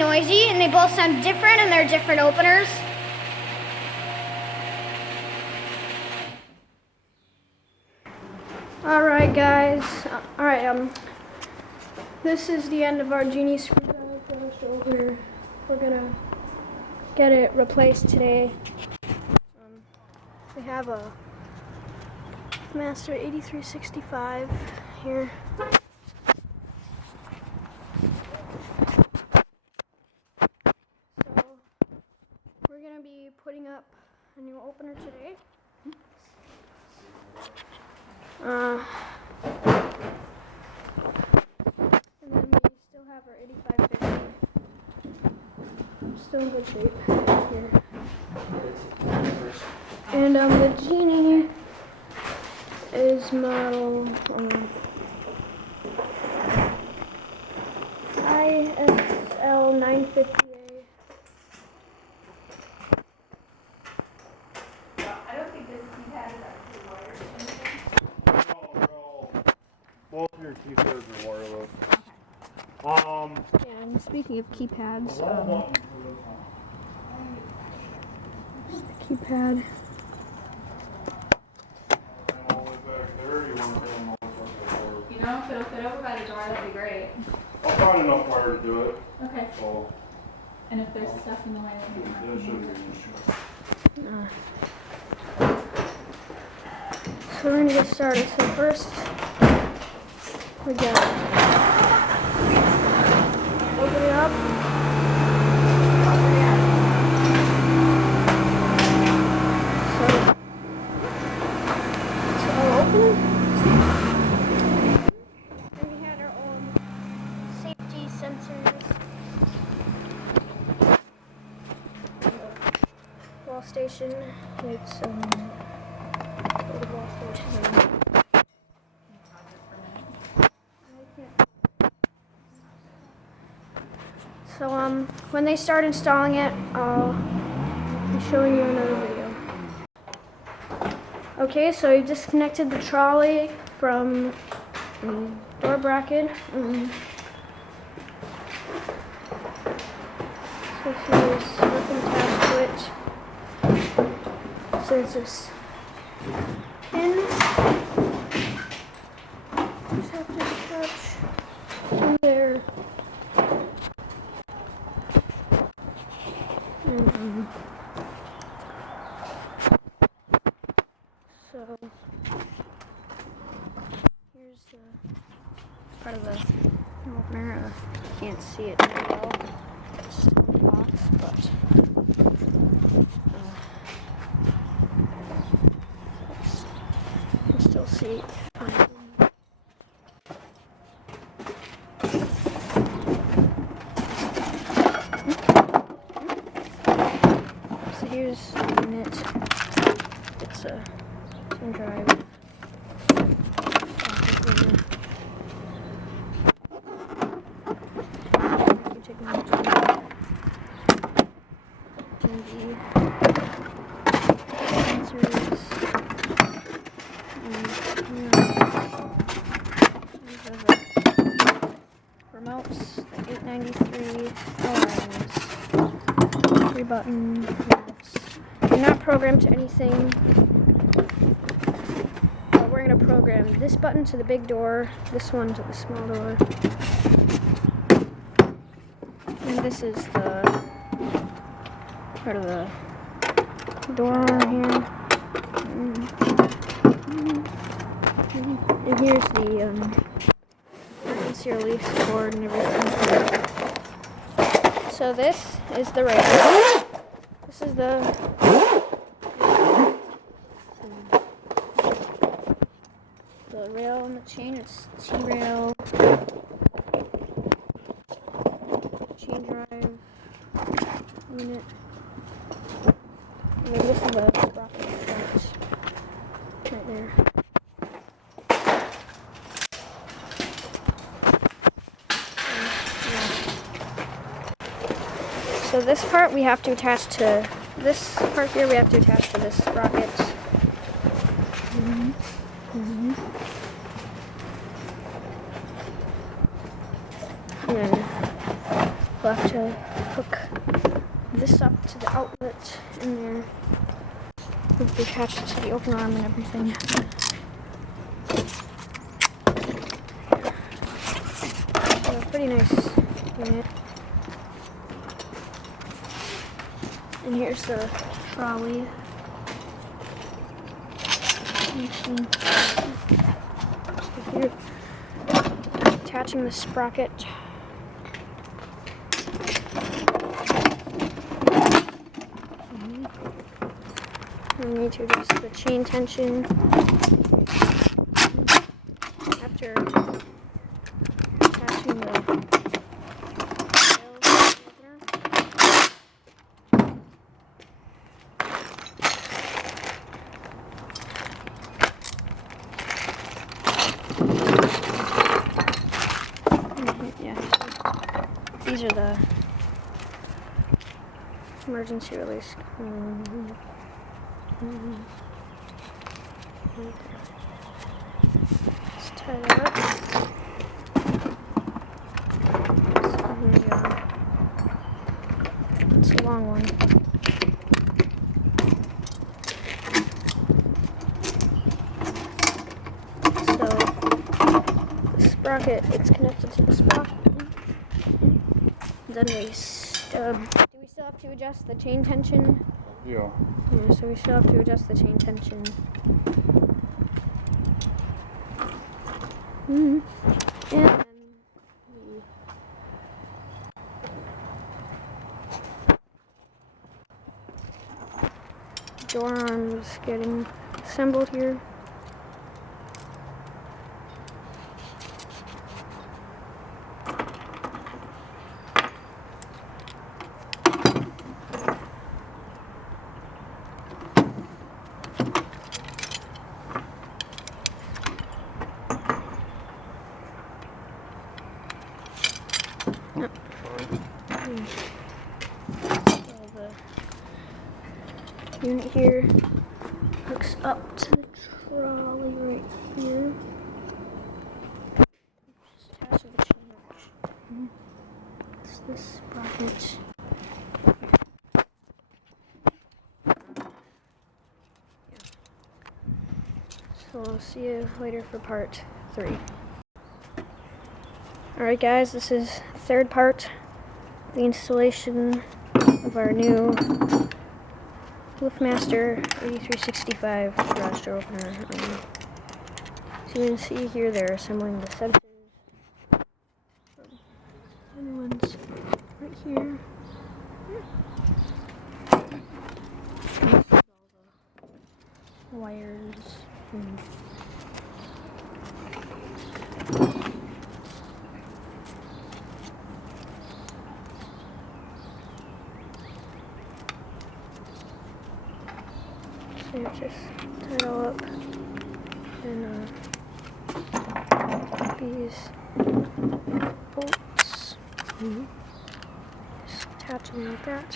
noisy, and they both sound different, and they're different openers. Alright guys, this is the end of our genie screwdriver for our shoulder. We're gonna get it replaced today. We have a Master 8365 here. So we're gonna be putting up a new opener today. And then we still have our 8550. Still in good shape here. And the genie is model ISL 950A. I don't think this keypad is actually wired. Both of your keypads are wireless. Yeah, and speaking of keypads, the keypad. You know, if it'll fit over by the door, that'd be great. I'll find enough wire to do it. Okay. So, And if there's stuff in the way, then it shouldn't be an issue. So we're gonna get started. So first, we gotta open it up. So it's all open. And we had our own safety sensors. Wall station. It's wall station. So when they start installing it, I'll be showing you another video. Okay, so we disconnected the trolley from the door bracket. So here's nothing attached to it. So there's this pin. Just have to attach in there. So here's the part of the opener. Can't see it very well. It's still in the box, but you can still see it. So here's the unit. It's a pin drive. Remotes, the 893 alarms, 3-button remotes. They're not programmed to anything, but we're going to program this button to the big door, this one to the small door, and this is the part of the door arm here, and here's the emergency release cord and everything. So this is the rail. This is the rail on the chain. It's T-rail, chain drive unit. And then this is the sprocket right there. So this part we have to attach to this part here. We have to attach to this sprocket. And then we'll have to We've attached it to the open arm and everything. So pretty nice unit. And here's the trolley. So here, attaching the sprocket. We need to adjust the chain tension after attaching the yeah. These are the emergency release. Let's tie that up. So here we go. It's a long one. So the sprocket, it's connected to the sprocket. Then we stub. Do we still have to adjust the chain tension? Yeah. Yeah, so we still have to adjust the chain tension. And then the door arm is getting assembled here. So the unit here hooks up to the trolley right here. Just attach to the chain wrench. It's this sprocket. So I'll see you later for part 3. Alright guys, this is the third part, the installation of our new LiftMaster 8365 garage door opener. So you can see here they're assembling the sensors. The other ones right here. All the wires. So you just tie it all up, and these bolts, just attach them like that.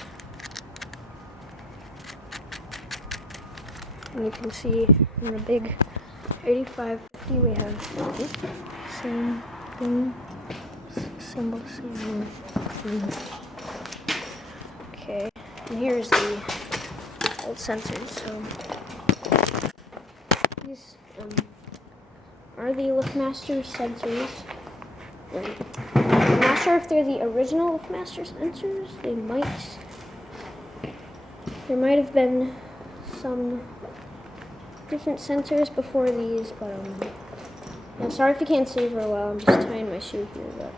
And you can see in the big 8550 we have the same thing, symbol, same. Okay, and here's the old sensors. So these are the LiftMaster sensors. I'm not sure if they're the original LiftMaster sensors. There might have been some different sensors before these, but I'm sorry if you can't see very well. I'm just tying my shoe here, but.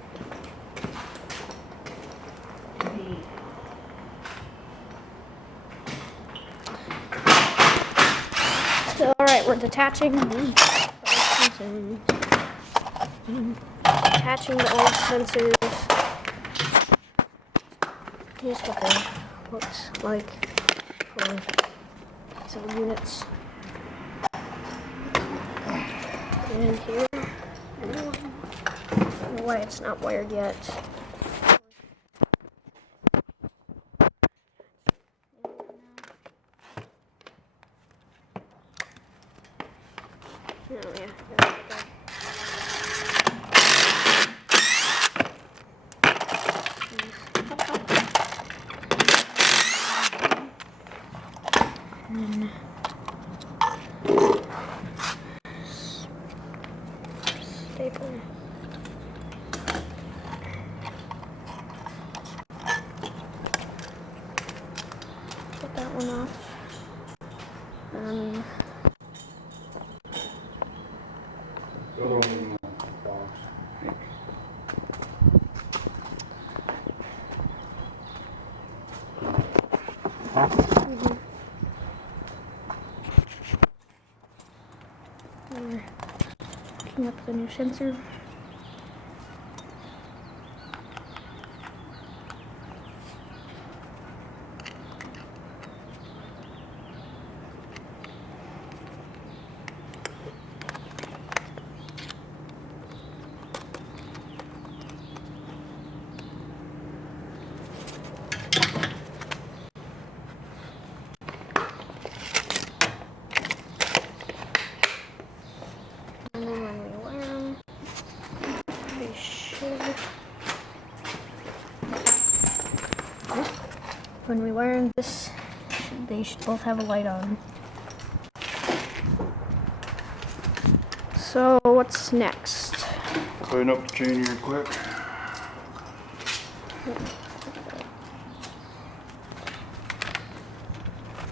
So, alright, we're detaching. Attaching the old sensors. Here's what they looks like for some units. And here, I don't know why it's not wired yet. Oh yeah, there we go. And then Get that one off. The other one in the box. We're looking up the new sensor. And then when we wire them, they should. When we wire them, they should both have a light on. So what's next? Clean up the chain here quick.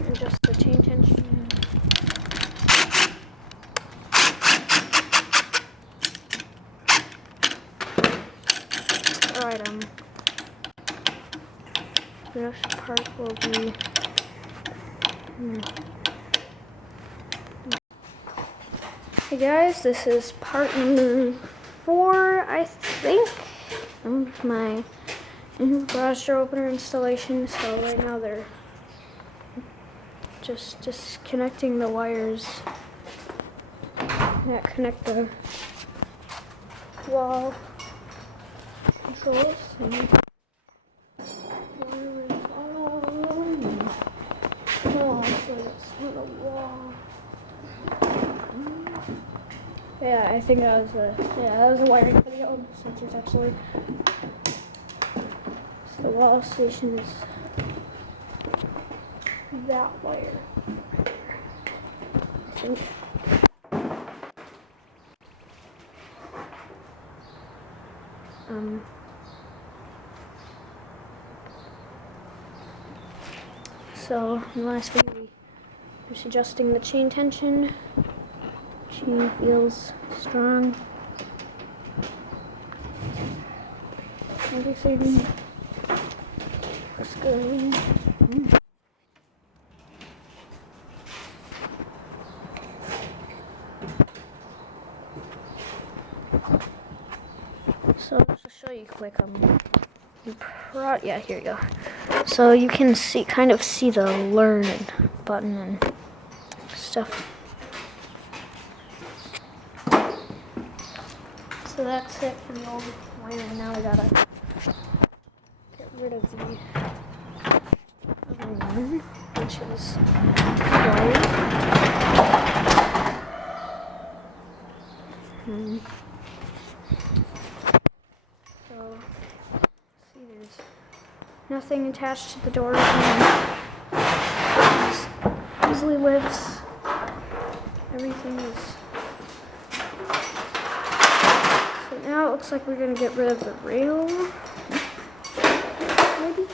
Adjust the chain tension. Alright, the next part will be Hey guys, this is part number 4, I think, of my garage door opener installation. So right now they're just disconnecting the wires that connect the wall controls. Yeah, I think that was a wiring video. Sensors actually. So the wall station is that wire. I think. So in the last video, we were just adjusting the chain tension. Chain feels strong. Everything looks good. So just to show you quick, yeah, here you go. So you can kind of see the learn button and stuff. So that's it for the old wiring. Now we gotta get rid of the other one, which is white. So, see, there's nothing attached to the door. Easily lifts. Everything is. So now it looks like we're gonna get rid of the rail. Maybe.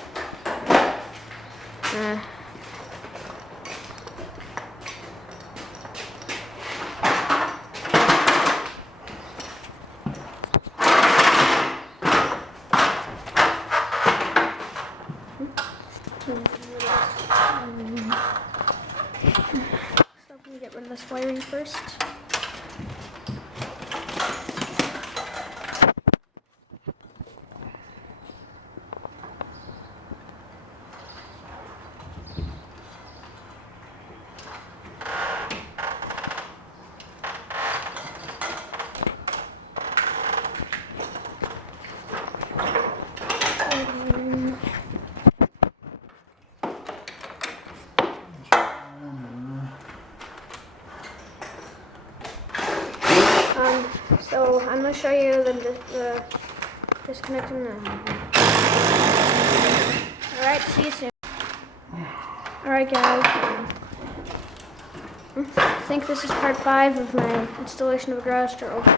So I'm gonna get rid of this wiring first. So I'm going to show you the disconnecting them. Alright, see you soon. Alright guys, I think this is part 5 of my installation of a garage door opener.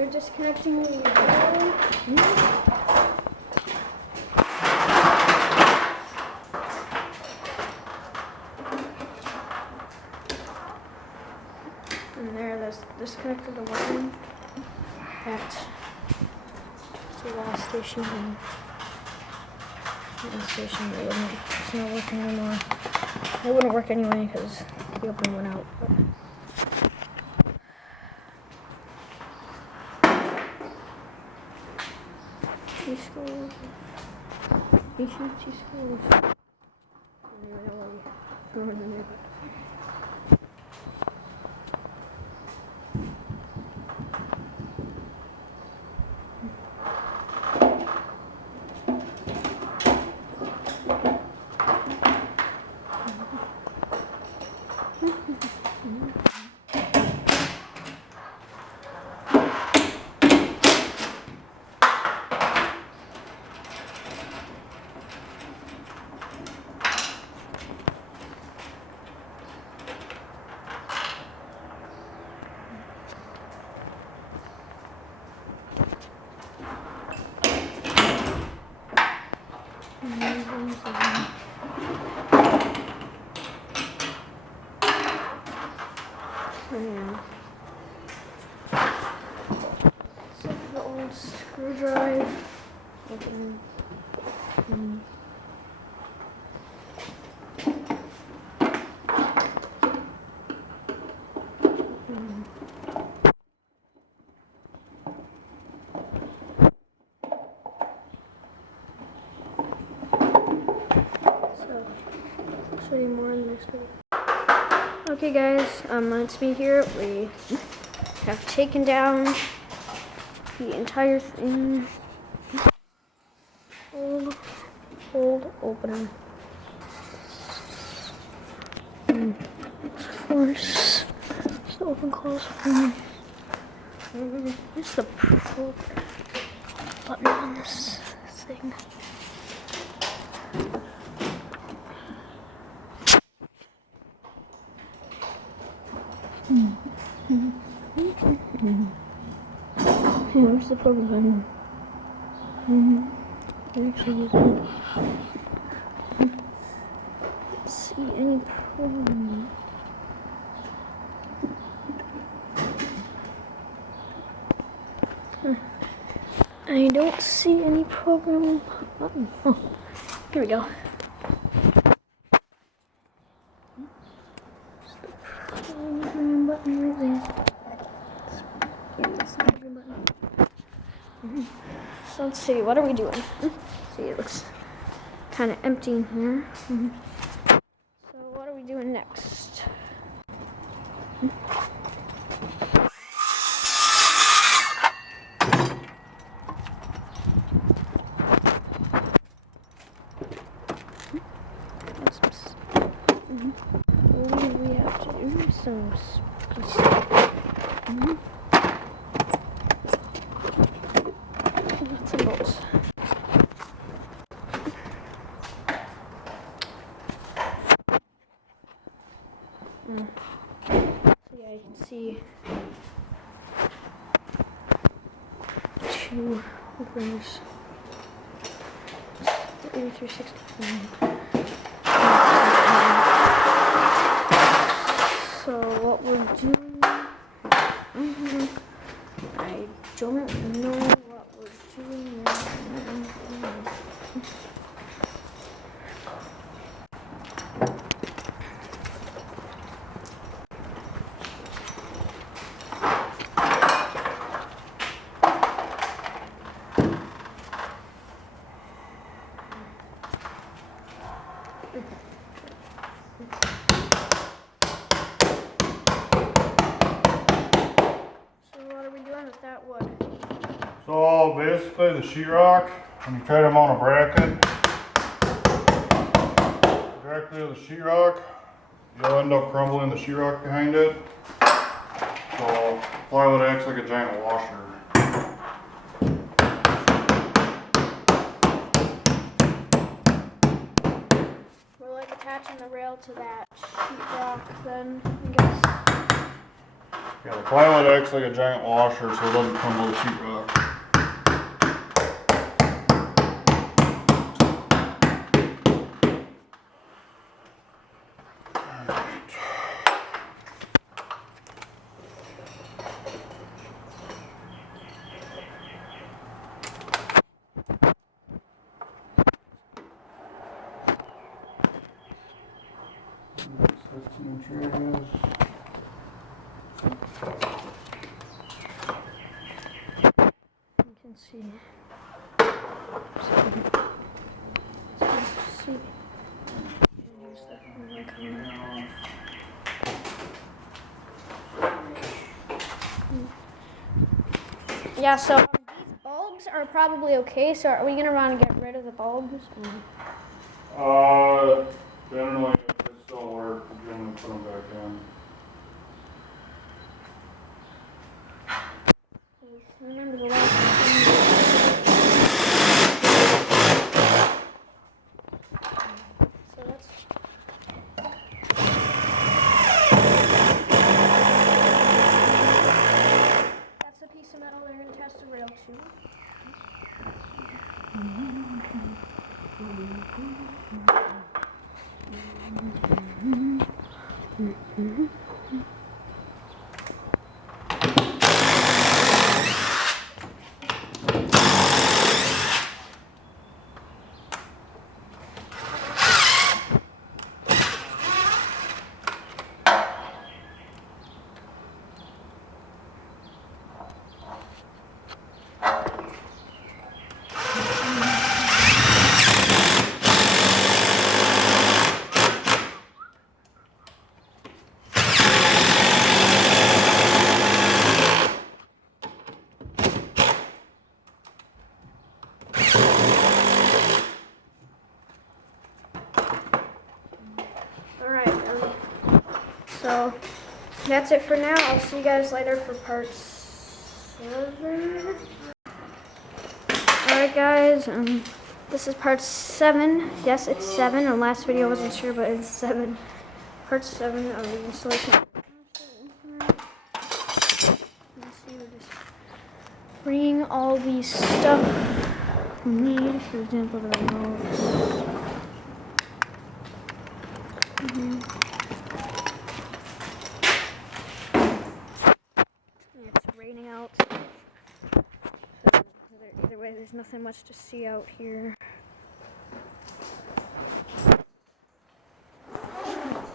you're disconnecting the wire. And there, that's disconnected the wire. That's the last station. And the station, it's not working anymore. It wouldn't work anyway because the opening went out. But. Schools. Agency schools. I don't even know where the neighborhood. Yeah. So the old screwdriver. Open. So I'll show you more in the next video. Okay guys, it's me here. We have taken down the entire thing. Old opener. Force. Just open close. Where's the purple button on this thing? Yeah, where's the purple button? Actually, let's see any problem. I don't see any program button. Oh, here we go. It's the program button right there. Yeah, that's the program button. So let's see, what are we doing? See, it looks kind of empty in here. So what are we doing next? We have to do some spooky stuff. Lots of bolts. So yeah, you can see two openers. 8360. So what we're doing, I don't know what we're doing. That wood. So basically the sheetrock, when you try them on a bracket, directly to the sheetrock, you'll end up crumbling the sheetrock behind it. So plywood acts like a giant washer. We're like attaching the rail to that sheetrock then, I guess. Yeah, the plywood acts like a giant washer, so it doesn't crumble the sheetrock. You can see. See. Here's the one coming. Yeah, so these bulbs are probably okay. So are we gonna want to get rid of the bulbs? Generally, if they still work, we're gonna put them back in. Remember the last time. So that's a piece of metal they're gonna test the rail to. So that's it for now. I'll see you guys later for part 7. Alright guys, this is part 7. Yes, it's 7. The last video I wasn't sure, but it's 7. Part 7 of the installation. Let's see, we're just bringing all the stuff we need. For example, the remotes. It's raining out. So either way, there's nothing much to see out here.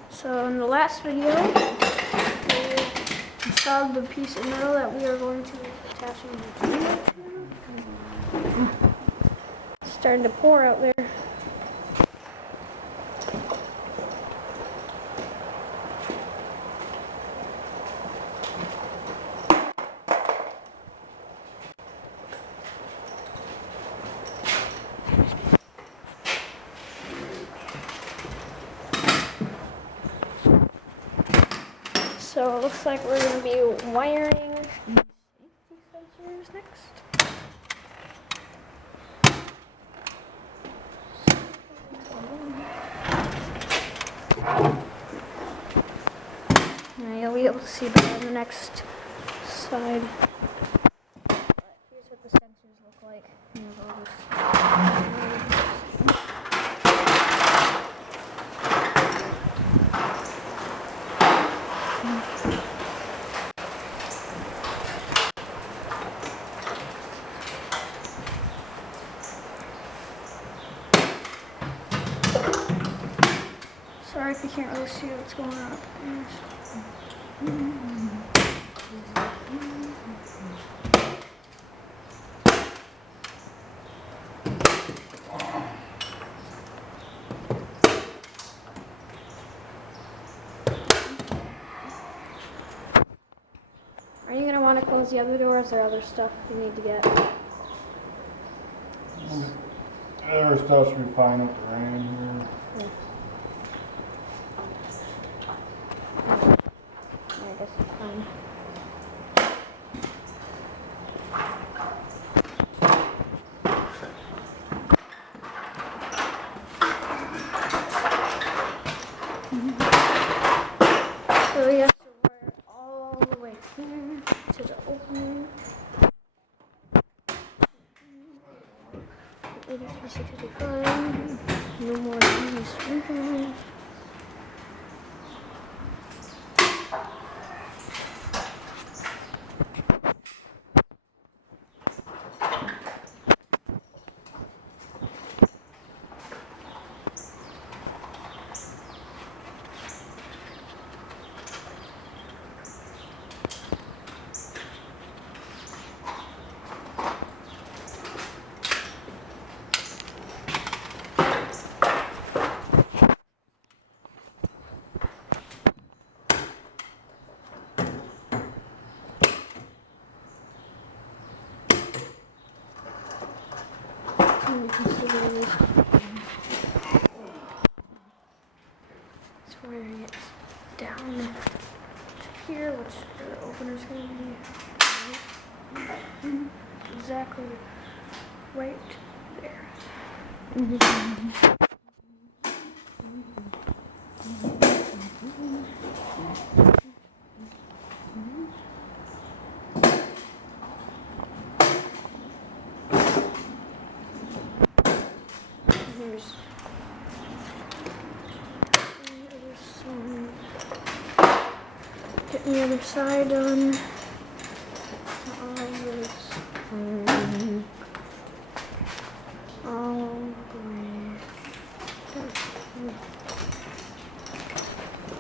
So in the last video, we installed the piece of metal that we are going to attach in the genie. It's starting to pour out there. So it looks like we're going to be wiring safety sensors next. Now you'll be able to see better on the next side. Here's what the sensors look like. Sorry if you can't really see what's going on. Are you going to want to close the other doors or other stuff you need to get? Other stuff should be fine with the rain here. Yeah. I guess it's fine. So we have to wire all the way to Should be fine. No more genie sprinkles. And you can see there's it's where it gets down to here, which the opener's going to be exactly right there. Here's the other side. Getting the other side done. All this. All the way down.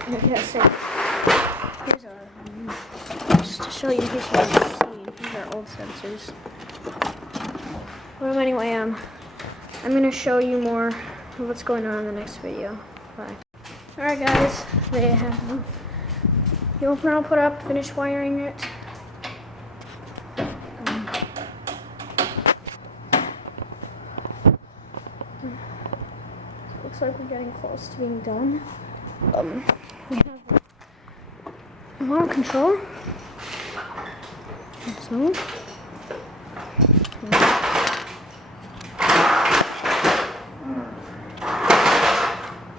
I gotta say, here's our, just to show you in case you haven't seen, here's our old sensors. Well, anyway, I'm gonna show you more of what's going on in the next video. Bye. Alright guys, they have the opener I'll put up, finish wiring it. Looks like we're getting close to being done. We have the remote control. So.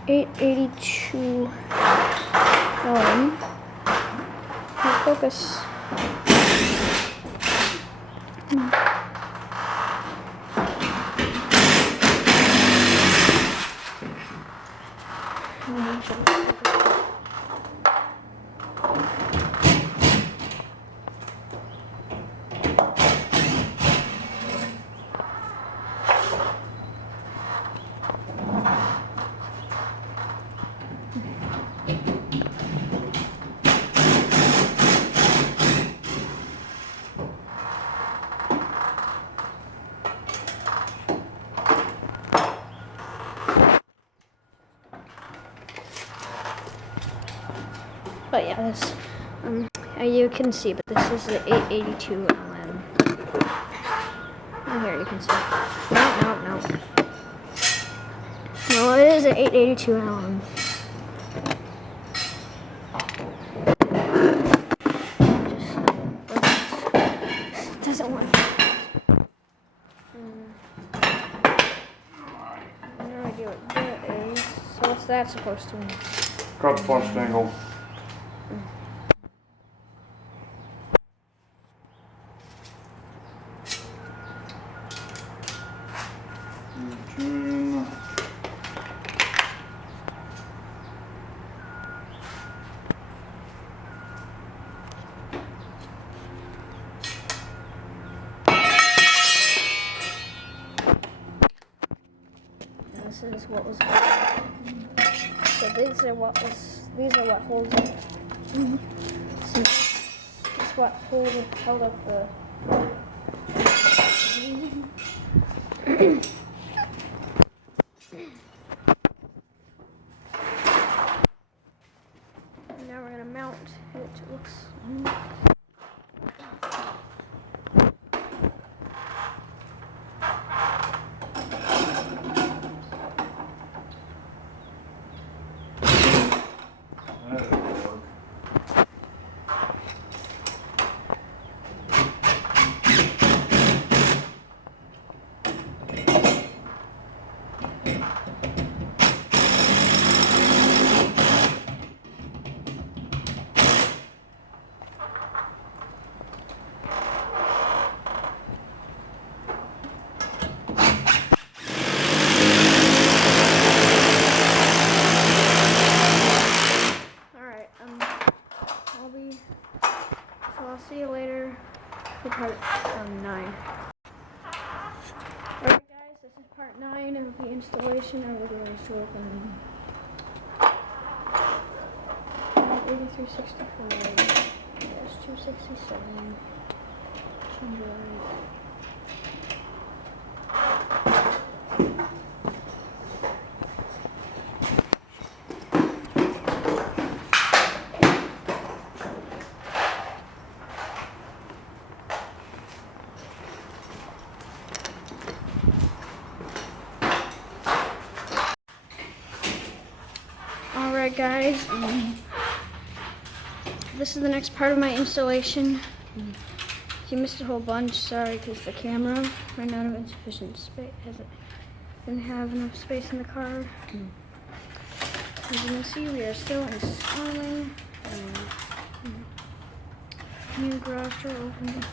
882 focus. But yeah, this, you can see, but this is the 882 LM. Oh, here you can see. No. No, it is an 882 LM. Just doesn't work. No idea what that is. So what's that supposed to mean? Cut the punch dangle. This is what was. So these are what holds it. So this is what held up the. Now we're gonna mount it. It looks. I'll see you later for part 9. Alright guys, this is part 9 of the installation of the garage door opening. 8364, yes, 267, change right. Alright guys, this is the next part of my installation. If you missed a whole bunch, sorry, because the camera ran out of insufficient space. Didn't have enough space in the car. As you can see, we are still installing new garage door opening.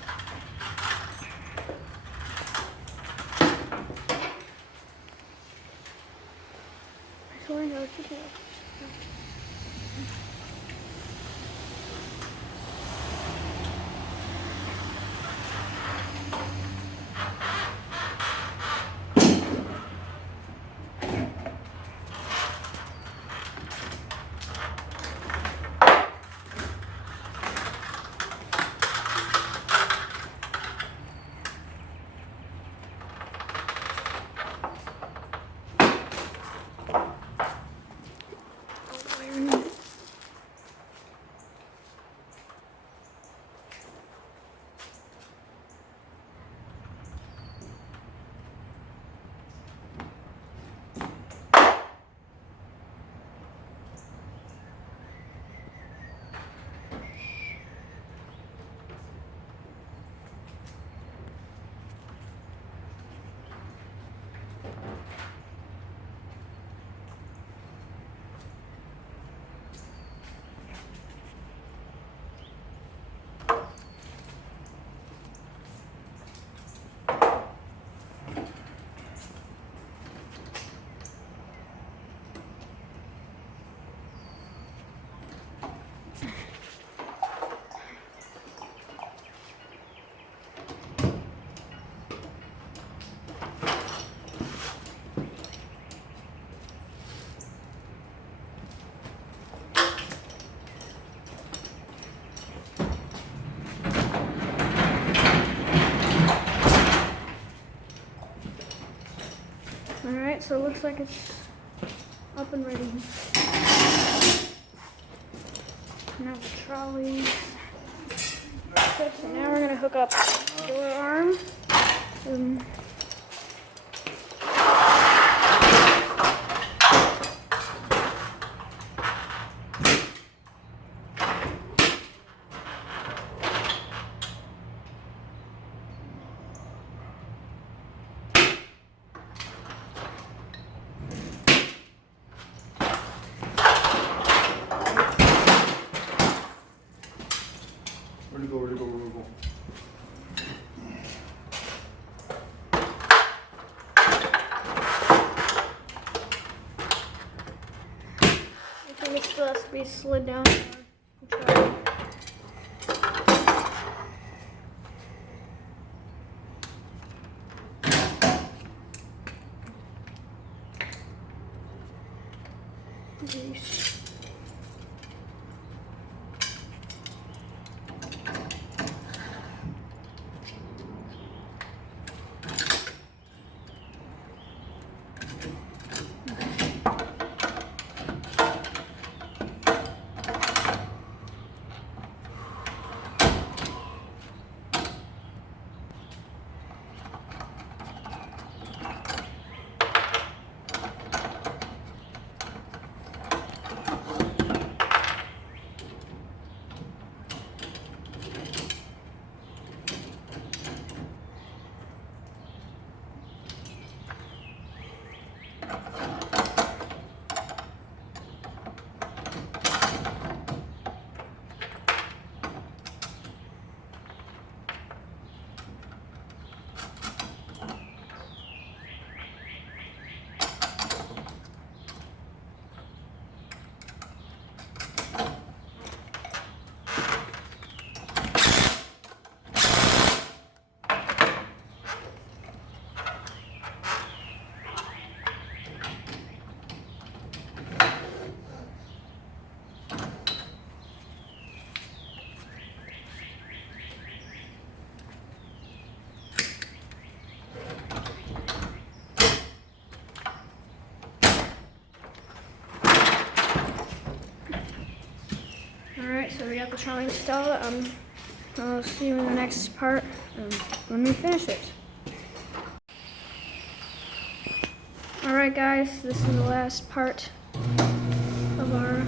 So I know what to do. Alright, so it looks like it's up and ready. Now the trolleys. Okay, so now we're going to hook up the door arm. Where'd it go? I think it still has to be slid down. Grease. Alright, so we got the trolley installed. I'll see you in the next part when we finish it. Alright guys, this is the last part of our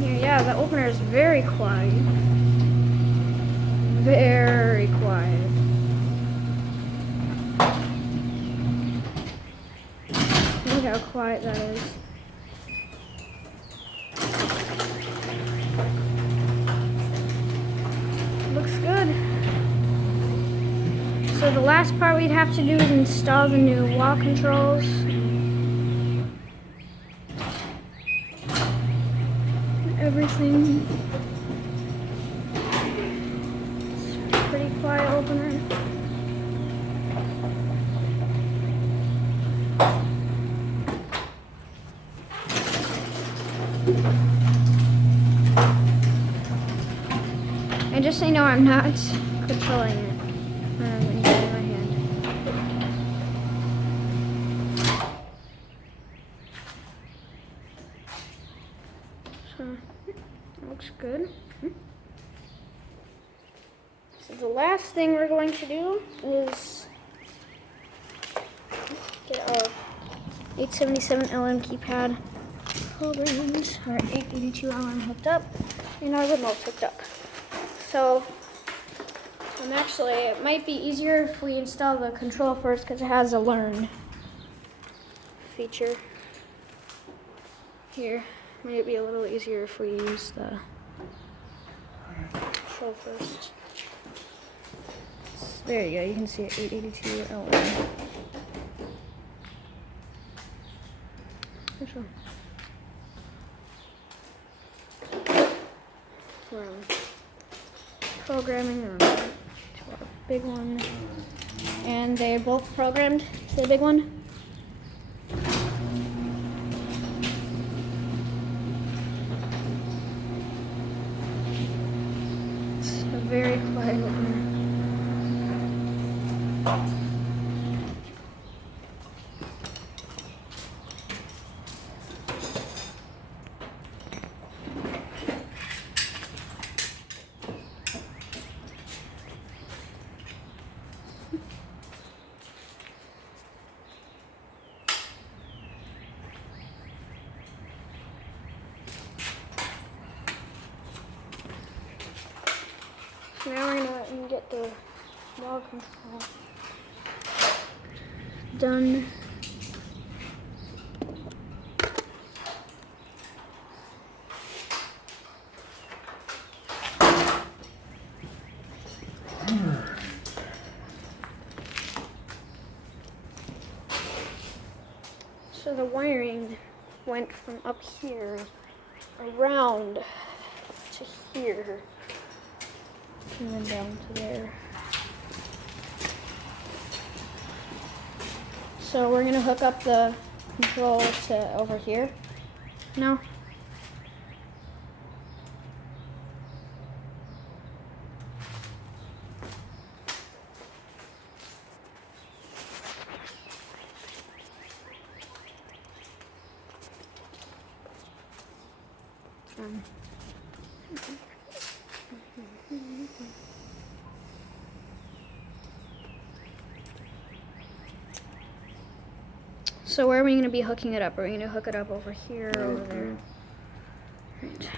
here. Yeah, the opener is very quiet. Very quiet. Look how quiet that is. Looks good. So the last part we'd have to do is install the new wall controls. Everything. It's a pretty quiet opener. And just so you know, I'm not controlling it. I'm using my hand. So, that looks good. So the last thing we're going to do is get our 877 LM keypad programmed, our 882 LM hooked up, and our remote hooked up. So, actually, it might be easier if we install the control first because it has a learn feature here. Might be a little easier if we use the control first. There you go, you can see it, 882 LM. Sure. Programming to our big one, and they're both programmed to the big one. It's a very quiet opener. So now we're gonna get the wall control done. So the wiring went from up here around to here. And then down to there. So we're gonna hook up the control to over here now. So where are we going to be hooking it up? Are we going to hook it up over here or over there? Right.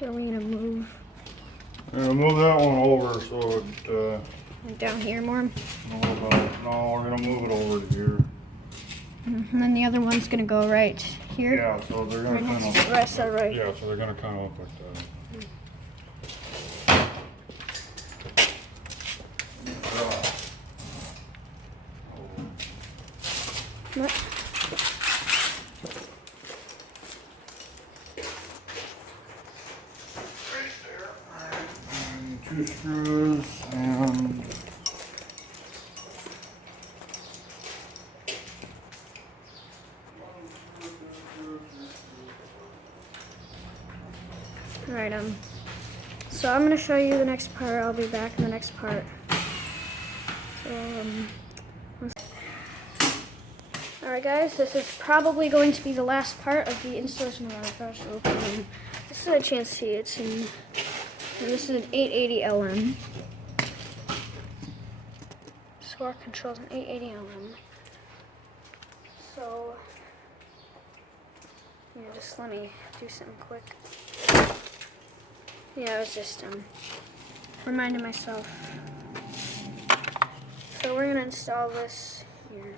So are we gonna move? Move that one over so it, Down here more? no, we're gonna move it over to here. And then the other one's gonna go right here. Yeah, so they're gonna Right kind next to the rest, all right. Yeah, so they're gonna kind of look like that. What? Right there. And 2 screws and All right, so I'm gonna show you the next part. I'll be back in the next part. So, all right, guys, this is probably going to be the last part of the installation of our brush opening. This is a chance to see it's in, and this is an 880 LM. Score controls an 880 LM. So, yeah, just let me do something quick. Yeah, I was just reminding myself. So we're gonna install this here.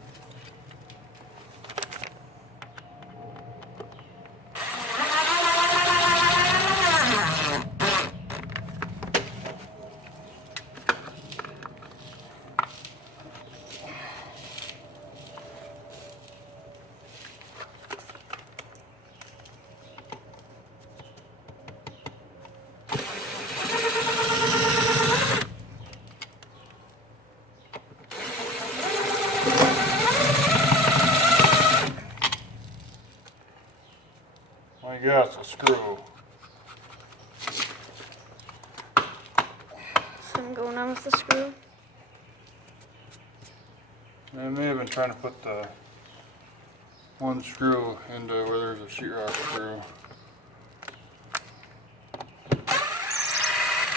I guess a screw. Something going on with the screw. I may have been trying to put the one screw into where there's a sheetrock screw.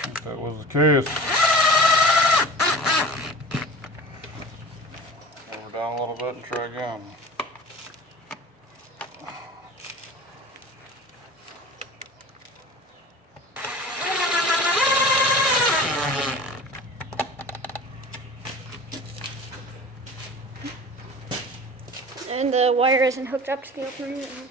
If that was the case. Lower down a little bit and try again. And the wire isn't hooked up to the opening right now.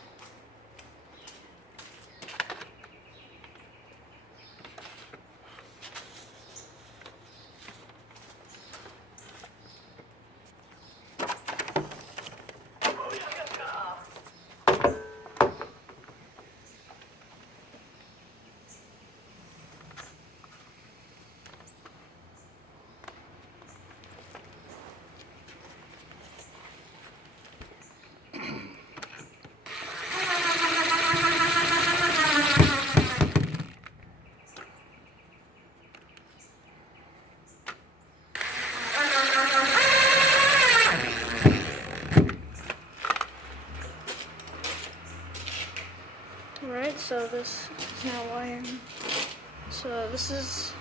Alright, so this is now wired. So this is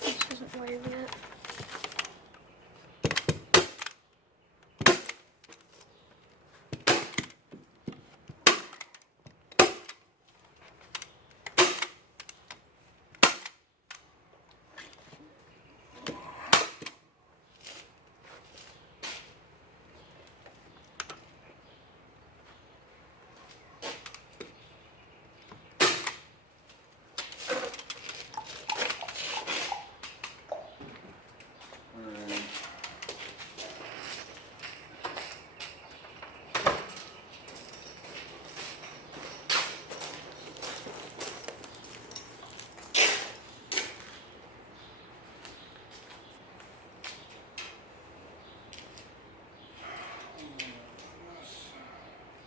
this isn't wired yet.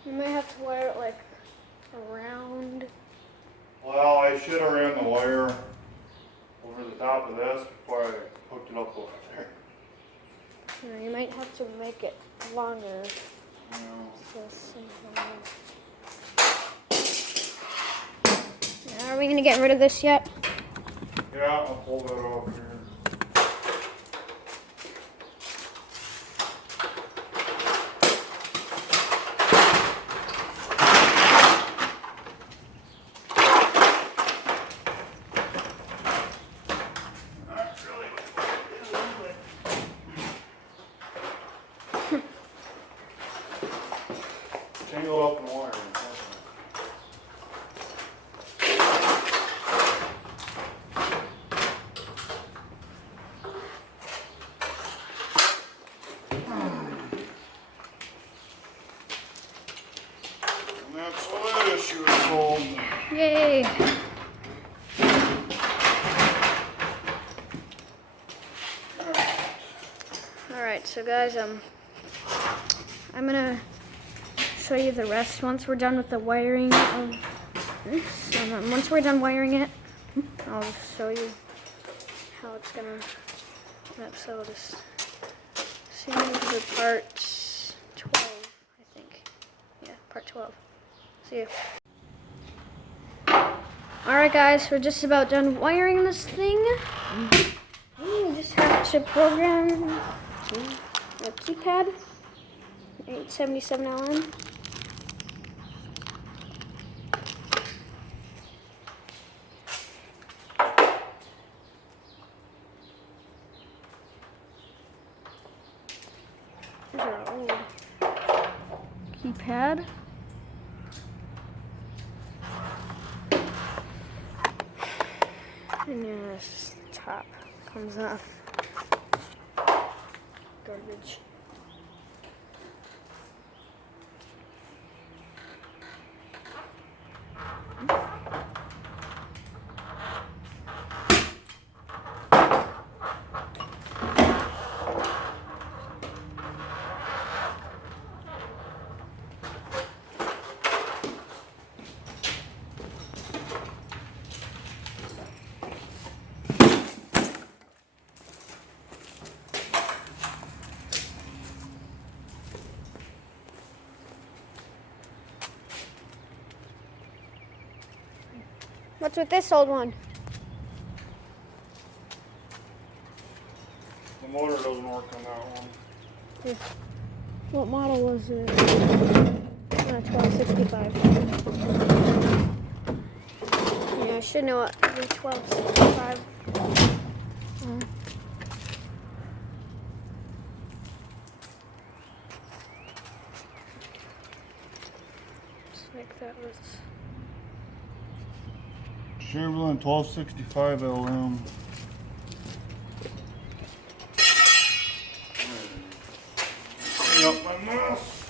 You may have to wire it like around. Well, I should have ran the wire over the top of this before I hooked it up over there. You might have to make it longer. Yeah. Are we gonna get rid of this yet? Yeah, I'll pull that off here. Tangled up in wire. And that's what that issue is called. Yay! Alright, so guys, I'm gonna show you the rest once we're done with the wiring of this. And then once we're done wiring it, I'll show you how it's gonna work. So we'll just see the part 12, I think. Yeah, part 12. See you. Alright guys, we're just about done wiring this thing. You just have to program the keypad, 877 LN. Here's our old keypad. And yeah, this top comes off. Garbage. What's with this old one? The motor doesn't work on that one. Yeah. What model was it? 1265. Yeah, I should know what the 1265. Just like that was. Chevrolet 1265 LM. Clean up my mess.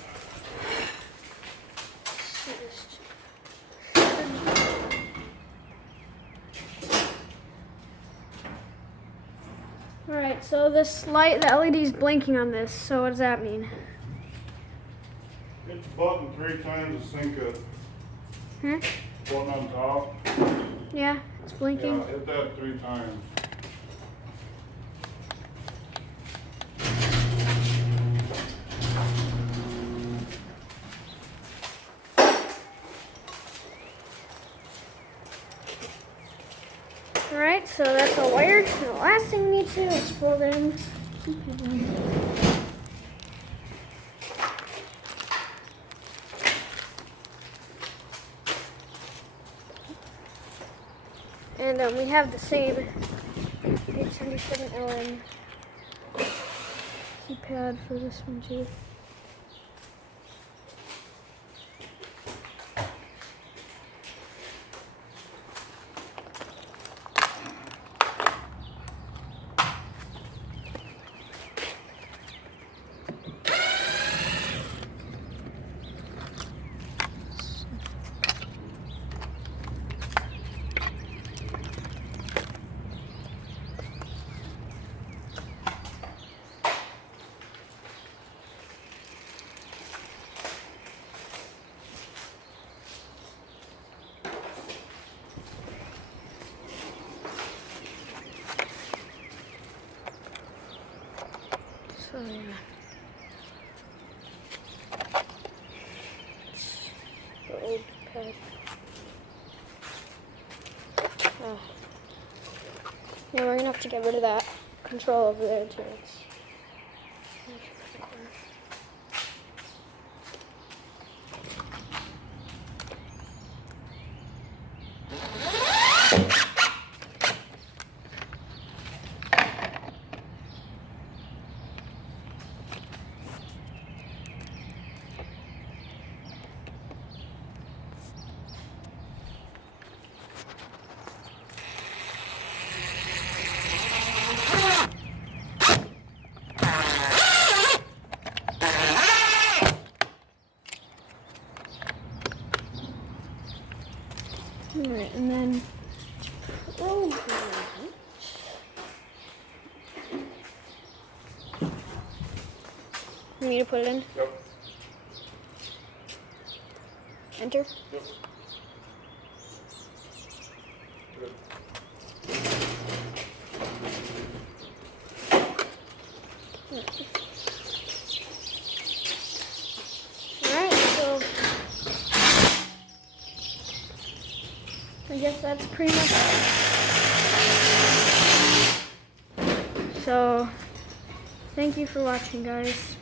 Alright, so this light, the LED is blinking on this, so what does that mean? Hit the button 3 times to sync it. Button on top. Yeah, it's blinking. Yeah, hit that 3 times. Alright, so that's all wired. The last thing we need to do is program. And we have the same 877 LN keypad for this one too. So yeah. The old pad. Oh. have to get rid of that control over there too. Alright, and then program it. You need to put it in? Yep. Enter? Yep. Good. Alright, so I guess that's pretty much it. So, thank you for watching, guys.